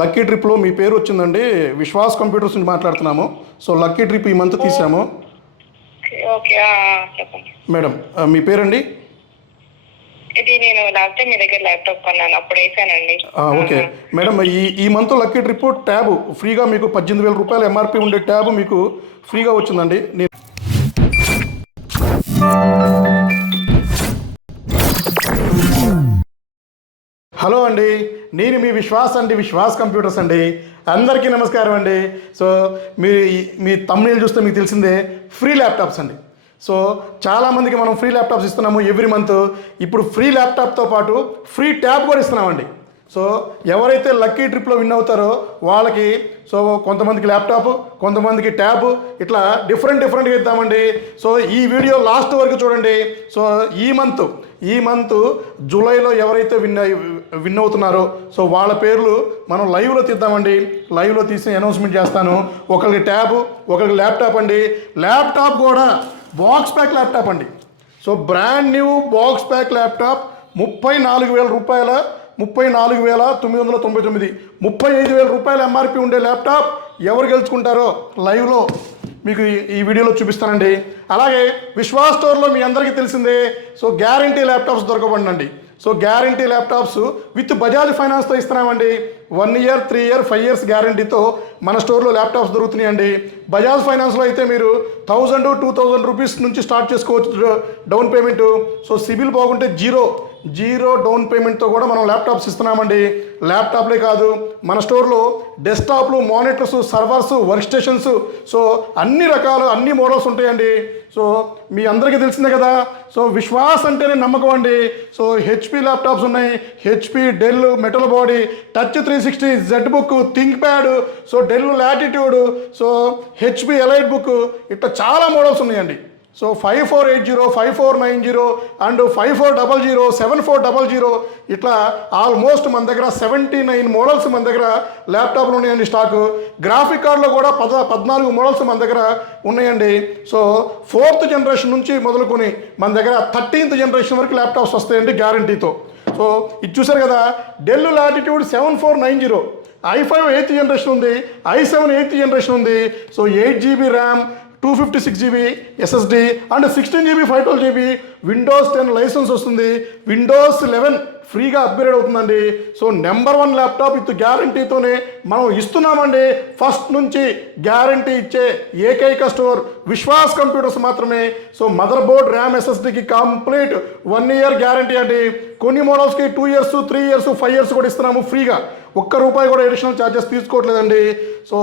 Lucky ట్రిప్లో మీ పేరు వచ్చిందండి. విశ్వాస్ కంప్యూటర్స్ నుంచి మాట్లాడుతున్నాము. సో లక్కీ ట్రిప్ ఈ మంత్ తీసాము. ఓకే చెప్పండి మేడం, మీ పేరండి? ఇది నేను లాస్ట్ టైం మీ దగ్గర ల్యాప్టాప్ కొన్నాను, అప్పుడు వేసానండి. ఓకే మేడం, ఈ మంత్ లక్కీ ట్రిప్ ట్యాబ్ ఫ్రీగా మీకు 18,000 రూపాయలు ఎంఆర్పి ఉండే ట్యాబ్ మీకు ఫ్రీగా వచ్చిందండి. హలో అండి, నేను మీ విశ్వాస్ కంప్యూటర్స్ అండి. అందరికీ నమస్కారం అండి. సో మీ తమ్ముళ్ళు చూస్తే మీకు తెలిసిందే, ఫ్రీ ల్యాప్టాప్స్ అండి. సో చాలామందికి మనం ఫ్రీ ల్యాప్టాప్స్ ఇస్తున్నాము ఎవ్రీ మంత్. ఇప్పుడు ఫ్రీ ల్యాప్టాప్తో పాటు ఫ్రీ ట్యాబ్ కూడా ఇస్తున్నామండి. సో ఎవరైతే లక్కీ ట్రిప్లో విన్ అవుతారో వాళ్ళకి కొంతమందికి ల్యాప్టాప్, కొంతమందికి ట్యాబ్, ఇట్లా డిఫరెంట్గా ఇద్దామండి. సో ఈ వీడియో లాస్ట్ వరకు చూడండి. సో ఈ మంత్ జూలైలో ఎవరైతే విన్ అవుతున్నారో సో వాళ్ళ పేర్లు మనం లైవ్లో తీద్దామండి. లైవ్లో తీసి అనౌన్స్మెంట్ చేస్తాను. ఒకరికి ట్యాబ్, ఒకరికి ల్యాప్టాప్ అండి. ల్యాప్టాప్ కూడా బాక్స్ ప్యాక్ ల్యాప్టాప్ అండి. So brand new box pack laptop 34,000 రూపాయల, 34,999, 35,000 రూపాయల ఎంఆర్పి ఉండే ల్యాప్టాప్ ఎవరు గెలుచుకుంటారో లైవ్లో మీకు ఈ వీడియోలో చూపిస్తానండి. అలాగే విశ్వాస్ స్టోర్లో మీ అందరికీ తెలిసిందే, సో గ్యారంటీ ల్యాప్టాప్స్ దొరకబండి. So guarantee laptops with Bajaj ఫైనాన్స్తో ఇస్తున్నామండి. 1 ఇయర్, 3 ఇయర్, 5 ఇయర్స్ గ్యారంటీతో మన స్టోర్లో ల్యాప్టాప్స్ దొరుకుతున్నాయండి. బజాజ్ ఫైనాన్స్లో అయితే మీరు 1,000 to 2,000 రూపీస్ నుంచి స్టార్ట్ చేసుకోవచ్చు డౌన్ పేమెంట్. సో సిబిల్ బాగుంటే జీరో డౌన్ పేమెంట్తో కూడా మనం ల్యాప్టాప్స్ ఇస్తున్నామండి. ల్యాప్టాప్లే కాదు, మన స్టోర్లో డెస్క్టాప్లు, monitors, servers, work stations, so అన్ని మోడల్స్ ఉంటాయండి. సో మీ అందరికీ తెలిసిందే కదా, సో విశ్వాస్ అంటేనే నమ్మకం అండి. సో హెచ్పి ల్యాప్టాప్స్ ఉన్నాయి, HP, Dell, metal body, touch 360, ZBook, ThinkPad, so Dell latitude, so HP EliteBook, ఇట్లా చాలా మోడల్స్ ఉన్నాయండి. సో 5480, 5490 అండ్ 5400, 7400, ఇట్లా ఆల్మోస్ట్ మన దగ్గర 79 మోడల్స్ మన దగ్గర ల్యాప్టాప్లు ఉన్నాయండి స్టాకు. గ్రాఫిక్ కార్డులో కూడా 14 మోడల్స్ మన దగ్గర ఉన్నాయండి. సో 4th జనరేషన్ నుంచి మొదలుకొని మన దగ్గర 13th జనరేషన్ వరకు ల్యాప్టాప్స్ వస్తాయండి గ్యారంటీతో. సో ఇది చూసారు కదా, del latitude 7490, i5 8th generation ఉంది, i7 8th జనరేషన్ ఉంది. So 8GB RAM, 256GB SSD and 16GB 512GB, Windows 10 licence వస్తుంది, విండోస్ 11 ఫ్రీగా అప్గ్రేడ్ అవుతుందండి. సో నెంబర్ 1 ల్యాప్టాప్ విత్ గ్యారంటీతోనే మనం ఇస్తున్నామండి. ఫస్ట్ నుంచి గ్యారంటీ ఇచ్చే ఏకైక స్టోర్ విశ్వాస్ కంప్యూటర్స్ మాత్రమే. సో మదర్ బోర్డ్, ర్యామ్, SSDకి కంప్లీట్ 1 ఇయర్ గ్యారంటీ అండి. కొన్ని మోడల్స్కి 2 ఇయర్స్, 3 ఇయర్స్, 5 ఇయర్స్ కూడా ఇస్తున్నాము ఫ్రీగా. ₹1 కూడా అడిషనల్ ఛార్జెస్ తీసుకోవట్లేదండి. సో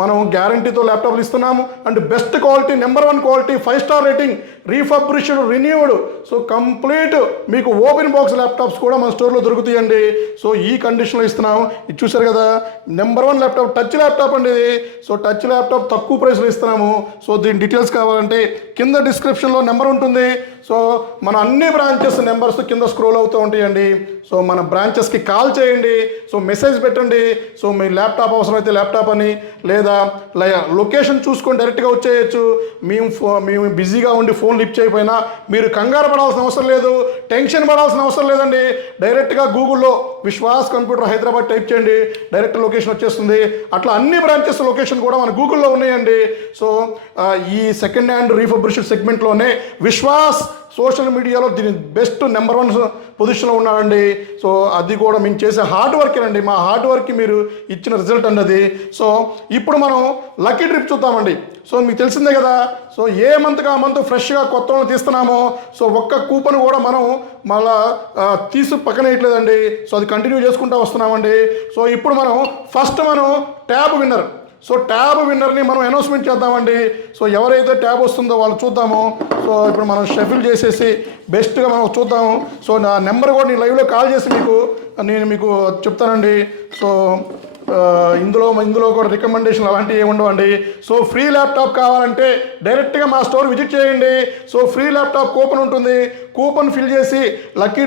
మనం గ్యారంటీతో ల్యాప్టాప్లు ఇస్తున్నాము and best quality, number 1 quality, 5 star rating, refurbished, renewed. So complete మీకు ఓపెన్ బాక్స్ ల్యాప్టాప్స్ కూడా మన స్టోర్లో దొరుకుతాయండి. సో ఈ కండిషన్లో ఇస్తున్నాము. ఇది చూసారు కదా, నెంబర్ 1 ల్యాప్టాప్, టచ్ ల్యాప్టాప్ అండి ఇది. సో టచ్ ల్యాప్టాప్ తక్కువ ప్రైస్లో ఇస్తున్నాము. సో దీని డీటెయిల్స్ కావాలంటే కింద డిస్క్రిప్షన్లో నెంబర్ ఉంటుంది. సో మన అన్ని బ్రాంచెస్ నెంబర్స్ కింద స్క్రోల్ అవుతూ ఉంటాయండి. సో మన బ్రాంచెస్కి కాల్ చేయండి, సో మెసేజ్ పెట్టండి. సో మీ ల్యాప్టాప్ అవసరమైతే ల్యాప్టాప్ అని, లేదా లొకేషన్ చూసుకొని డైరెక్ట్గా వచ్చేయచ్చు. మేము బిజీగా ఉండి ఫోన్ లిఫ్ట్ చేయకపోయినా మీరు కంగారు పడాల్సిన అవసరం లేదు, టెన్షన్ పడాల్సిన అవసరం లేదండి. డైరెక్ట్గా గూగుల్లో విశ్వాస్ కంప్యూటర్ హైదరాబాద్ టైప్ చేయండి, డైరెక్ట్ లొకేషన్ వచ్చేస్తుంది. అట్లా అన్ని బ్రాంచెస్ లొకేషన్ కూడా మన గూగుల్లో ఉన్నాయండి. సో ఈ సెకండ్ హ్యాండ్ రీఫర్బిష్డ్ సెగ్మెంట్లోనే విశ్వాస్ సోషల్ మీడియాలో దీని బెస్ట్ నెంబర్ 1 పొజిషన్లో ఉన్నాడండి. సో అది కూడా మేము చేసే హార్డ్ వర్కేనండి. మా హార్డ్ వర్క్కి మీరు ఇచ్చిన రిజల్ట్ అండి అది. సో ఇప్పుడు మనం లక్కీ ట్రిప్ చూద్దామండి. సో మీకు తెలిసిందే కదా, సో ఏ మంత్కి ఆ మంత్ ఫ్రెష్గా కొత్త వాళ్ళు తీస్తున్నామో. సో ఒక్క కూపన్ కూడా మనం మళ్ళా తీసి పక్కన వేయట్లేదండి. సో అది కంటిన్యూ చేసుకుంటూ వస్తున్నామండి. సో ఇప్పుడు మనం ట్యాబ్ విన్నర్, సో ట్యాబ్ విన్నర్ని మనం అనౌన్స్మెంట్ చేద్దామండి. సో ఎవరైతే ట్యాబ్ వస్తుందో వాళ్ళు చూద్దాము. సో ఇప్పుడు మనం షఫిల్ చేసేసి బెస్ట్గా మనం చూద్దాము. సో నా నెంబర్ కూడా నేను లైవ్లో కాల్ చేసి నేను మీకు చెప్తానండి. సో ఇందులో కూడా రికమెండేషన్ అలాంటివి ఏమి ఉండవండి. సో ఫ్రీ ల్యాప్టాప్ కావాలంటే డైరెక్ట్గా మా స్టోర్ విజిట్ చేయండి. సో ఫ్రీ ల్యాప్టాప్ కూపన్ ఉంటుంది, కూపన్ ఫిల్ చేసి లక్కీ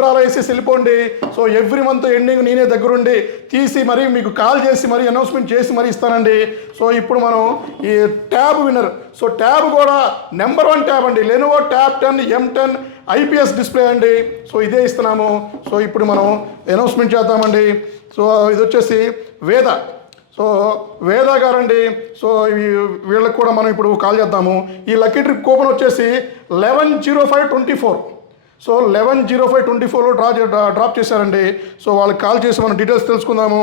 డ్రాలో వేసి వెళ్ళిపోండి. సో ఎవ్రీ మంత్ ఎండింగ్ నేనే దగ్గరుండి తీసి మరీ మీకు కాల్ చేసి మరీ అనౌన్స్మెంట్ చేసి మరీ ఇస్తానండి. సో ఇప్పుడు మనం ఈ ట్యాబ్ విన్నర్, సో ట్యాబ్ కూడా నెంబర్ 1 ట్యాబ్ అండి, Lenovo tab 10 M10 IPS display అండి. సో ఇదే ఇస్తున్నాము. సో ఇప్పుడు మనం అనౌన్స్మెంట్ చేద్దామండి. సో ఇది వచ్చేసి వేద. సో వేద గారండి. సో వీళ్ళకి కూడా మనం ఇప్పుడు కాల్ చేద్దాము. ఈ లక్కీ ట్రిప్ కూపన్ వచ్చేసి 11/05/24. సో 11/05/24లో డ్రాప్ చేశారండి. సో వాళ్ళకి కాల్ చేసి మనం డీటెయిల్స్ తెలుసుకుందాము.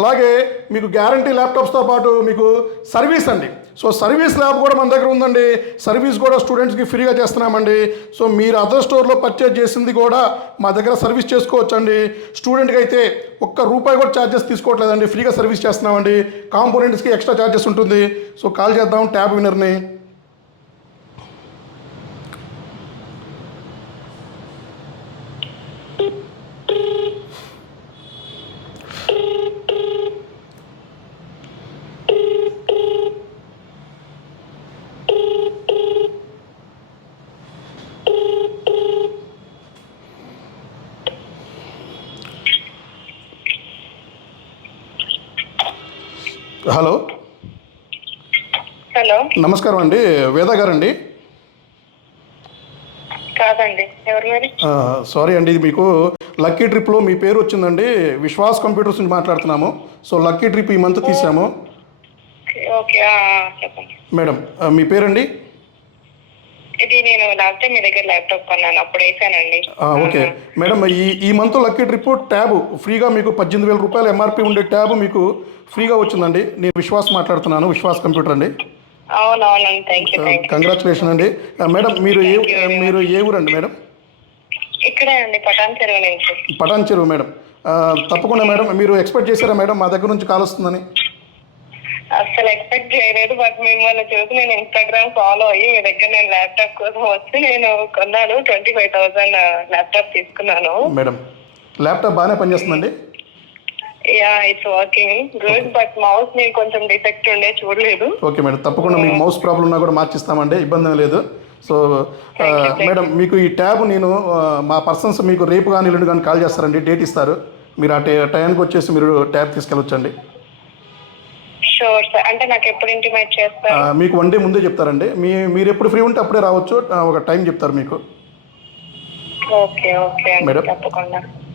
అలాగే మీకు గ్యారంటీ ల్యాప్టాప్స్తో పాటు మీకు సర్వీస్ అండి. సో సర్వీస్ ల్యాబ్ కూడా మన దగ్గర ఉందండి. సర్వీస్ కూడా స్టూడెంట్స్కి ఫ్రీగా చేస్తున్నామండి. సో మీరు అదర్ స్టోర్లో పర్చేజ్ చేసింది కూడా మా దగ్గర సర్వీస్ చేసుకోవచ్చండి. స్టూడెంట్కి అయితే ₹1 కూడా ఛార్జెస్ తీసుకోవట్లేదండి. ఫ్రీగా సర్వీస్ చేస్తున్నామండి. కాంపోనెంట్స్కి ఎక్స్ట్రా ఛార్జెస్ ఉంటుంది. సో కాల్ చేద్దాం ట్యాబ్ విన్నర్ని. హలో హలో, నమస్కారం అండి. వేద గారండి? కాదండి, ఎవరు మరి? సారీ అండి, ఇది మీకు లక్కీ ట్రిప్లో మీ పేరు వచ్చిందండి. విశ్వాస్ కంప్యూటర్స్ నుంచి మాట్లాడుతున్నాము. సో లక్కీ ట్రిప్ ఈ మంత్ తీసాము. ఓకే, చెప్పండి మేడం. మీ పేరండి? ఇది నేను లాస్ట్ టైం మీ దగ్గర ల్యాప్టాప్ కొన్నాను, అప్పుడు వేసానండి. ఓకే మేడం, ఈ మంత్ లక్కీ ట్రిప్ ట్యాబ్ ఫ్రీగా మీకు ₹18,000 ఎంఆర్పి ఉండే ట్యాబ్ మీకు ఫ్రీగా వచ్చిందండి. నేను విశ్వాస్ మాట్లాడుతున్నాను, విశ్వాస్ కంప్యూటర్ అండి. అవునవునండి, థ్యాంక్ యూ. కంగ్రాచులేషన్ అండి. మేడం మీరు ఏ ఊరండి మేడం? ఇక్కడే అండి, పటాన్ చెరువు నుంచి. పటాన్ చెరువు మేడం. తప్పకుండా మేడం. మీరు ఎక్స్పెక్ట్ చేశారా మేడం మా దగ్గర నుంచి కాల్ వస్తుందని? అసలు ఎక్స్పెక్ట్ చేయలేదు. బట్ మిమ్మల్ని చూసి నేను ఇన్స్టాగ్రామ్ ఫాలో అయ్యి మీ దగ్గర నేను ల్యాప్టాప్ కోసం వచ్చి నేను కొన్నాను. 25,000 ల్యాప్టాప్ తీసుకున్నాను. మేడం ల్యాప్టాప్ బాగానే పనిచేస్తుందండి? Yeah, it's working good. But mouse మీరు కొంచెం డిఫెక్ట్ ఉండే చూడలేదు. ఓకే మేడం, తప్పకుండా మీకు మౌస్ ప్రాబ్లం ఉన్నా కూడా మార్చిస్తామండి, ఇబ్బంది లేదు. సో మేడం మీకు ఈ ట్యాబ్ నేను మా పర్సన్స్ మీకు రేపు కానీ ఎల్లుండి కానీ కాల్ చేస్తారండి. డేట్ ఇస్తారు, మీరు ఆ టైంకి వచ్చేసి మీరు ట్యాబ్ తీసుకెళ్ళొచ్చండి. Sure sir. అంటే నాకు ఎప్పుడు ఇంటిమేట్ చేస్తారు? మీకు 1 డే ముందే చెప్తారండి. మీరు ఎప్పుడు ఫ్రీ ఉంటే అప్పుడే రావచ్చు. ఒక టైం చెప్తారు మీకు. ఓకే ఓకే మేడం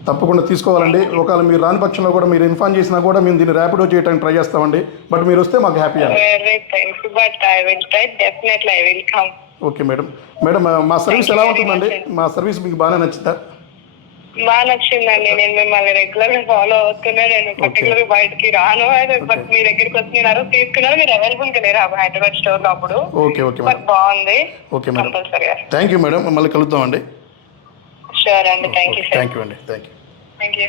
తప్పకుండా తీసుకోవాలండి. ఒకవేళ మీరు రాని పక్షంలో కూడా మీరు ఇన్ఫార్మ్ చేసినా కూడా మేము దీన్ని ర్యాపిడో చేయడానికి ట్రై చేస్తామండి. బట్ మీరు వస్తే మాకు హ్యాపీ అండి. Very thanks, but I will try, definitely I will come. Okay madam. Madam మా సర్వీస్ ఎలా ఉంటుందండి? మా సర్వీస్ మీకు బాగా నచ్చిందా? బాగా నచ్చిందండి. నేను మిమ్మల్ని రెగ్యులర్ గా ఫాలో అవుతున్నా. నేను పర్టికులర్ బయటకి రాను. బట్ మీ దగ్గరికి వచ్చి నేను అరకు తీసుకున్నాను. మీరు అవైలబుల్ గా లేరు హైదరాబాద్ స్టోర్ లో అప్పుడు. ఓకే ఓకే బట్ బాగుంది. Okay madam, thank you madam. మళ్ళీ కలుద్దాం అండి. షూర్ అండి, thank you sir. Thank you అండి, thank you. Thank you.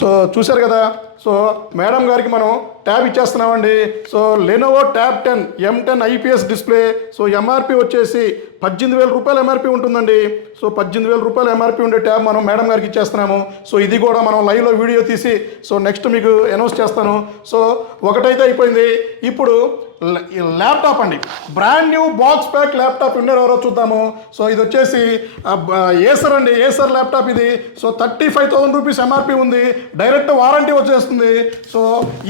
So చూశారు కదా. సో మేడం గారికి మనం ట్యాబ్ ఇచ్చేస్తున్నామండి. So Lenovo tab 10 M10 IPS display. So MRP వచ్చేసి ₹18,000 ఎంఆర్పి ఉంటుందండి. సో ₹18,000 ఎంఆర్పి ఉండే ట్యాబ్ మనం మేడం గారికి ఇచ్చేస్తున్నాము. సో ఇది కూడా మనం లైవ్లో వీడియో తీసి సో నెక్స్ట్ మీకు అనౌన్స్ చేస్తాను. సో ఒకటైతే అయిపోయింది. ఇప్పుడు ల్యాప్టాప్ అండి, brand new box pack laptop winner ఎవరో చూద్దాము. సో ఇది వచ్చేసి ఏసర్ అండి, ఏసర్ ల్యాప్టాప్ ఇది. సో ₹35,000 ఎంఆర్పి ఉంది, డైరెక్ట్ వారంటీ వచ్చేస్తుంది. సో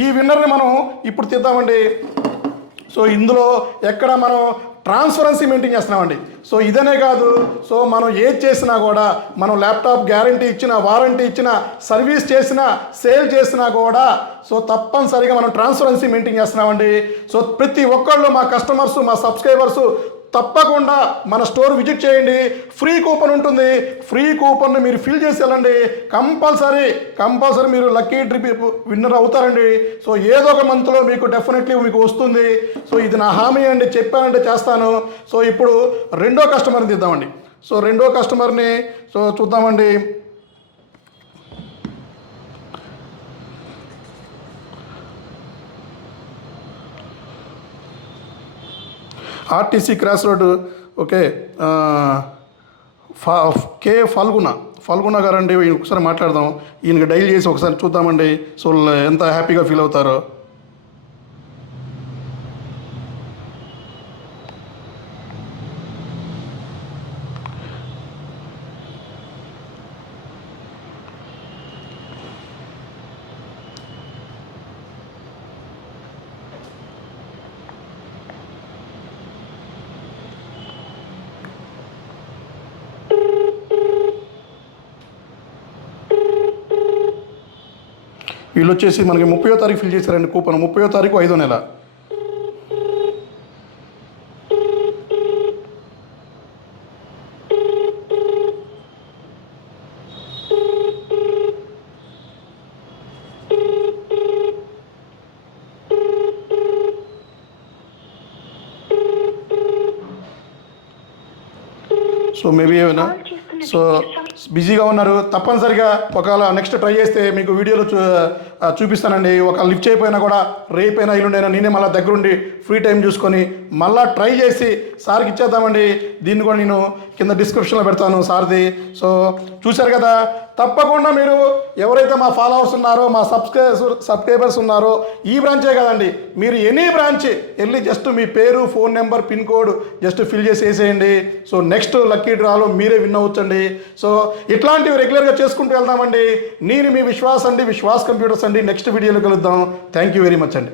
ఈ విన్నర్ని మనం ఇప్పుడు తీద్దామండి. సో ఇందులో ఎక్కడ మనం ట్రాన్స్పరెన్సీ మెయింటైన్ చేస్తున్నామండి. సో ఇదనే కాదు, సో మనం ఏది చేసినా కూడా మనం ల్యాప్టాప్ గ్యారంటీ ఇచ్చిన, వారంటీ ఇచ్చిన, సర్వీస్ చేసినా, సేల్ చేసినా కూడా సో తప్పనిసరిగా మనం ట్రాన్స్పరెన్సీ మెయింటైన్ చేస్తున్నామండి. సో ప్రతి ఒక్కళ్ళు మా కస్టమర్స్, మా సబ్స్క్రైబర్స్ తప్పకుండా మన స్టోర్ విజిట్ చేయండి. ఫ్రీ కూపన్ ఉంటుంది. ఫ్రీ కూపన్ని మీరు ఫిల్ చేసి వెళ్ళండి. కంపల్సరీ మీరు లక్కీ ట్రిప్ విన్నర్ అవుతారండి. సో ఏదో ఒక మంత్లో మీకు డెఫినెట్లీ మీకు వస్తుంది. సో ఇది నా హామీ అండి, చెప్పానంటే చేస్తాను. సో ఇప్పుడు రెండో కస్టమర్ని తీద్దామండి. సో రెండో కస్టమర్ని సో చూద్దామండి. RTC cross road. ఓకే, కే ఫల్గుణ గారండి. ఒకసారి మాట్లాడదాం. ఈయనకి డైల్ చేసి ఒకసారి చూద్దామండి. సో ఎంత హ్యాపీగా ఫీల్ అవుతారో. వీళ్ళు వచ్చేసి మనకి 30వ తారీఖు ఫిల్ చేశారండి కూపన్, 30వ తారీఖు 5వ నెల. సో మేబీ ఏమైనా సో బిజీగా ఉన్నారు, తప్పనిసరిగా ఒకవేళ నెక్స్ట్ ట్రై చేస్తే మీకు వీడియోలో చూపిస్తానండి. ఒక లిఫ్ట్ చేయకపోయినా కూడా రేపైనా ఎల్లుండైనా నేనే మళ్ళీ దగ్గరుండి ఫ్రీ టైం చూసుకొని మళ్ళీ ట్రై చేసి సార్కి ఇచ్చేద్దామండి. దీన్ని కూడా నేను కింద డిస్క్రిప్షన్లో పెడతాను సార్ది. సో చూశారు కదా, తప్పకుండా మీరు ఎవరైతే మా ఫాలోవర్స్ ఉన్నారో, మా సబ్స్క్రైబర్స్ ఉన్నారో, ఈ బ్రాంచే కదండి, మీరు ఎనీ బ్రాంచ్ వెళ్ళి జస్ట్ మీ పేరు, phone number, pin code just fill చేసి వేసేయండి. సో నెక్స్ట్ లక్కీ డ్రాలో మీరే విన్ అవ్వచ్చండి. సో ఇట్లాంటివి రెగ్యులర్గా చేసుకుంటూ వెళ్దామండి. నేను మీ విశ్వాస్ అండి, విశ్వాస్ కంప్యూటర్స్ అండి. నెక్స్ట్ వీడియోలో కలుద్దాం. థ్యాంక్ యూ వెరీ మచ్ అండి.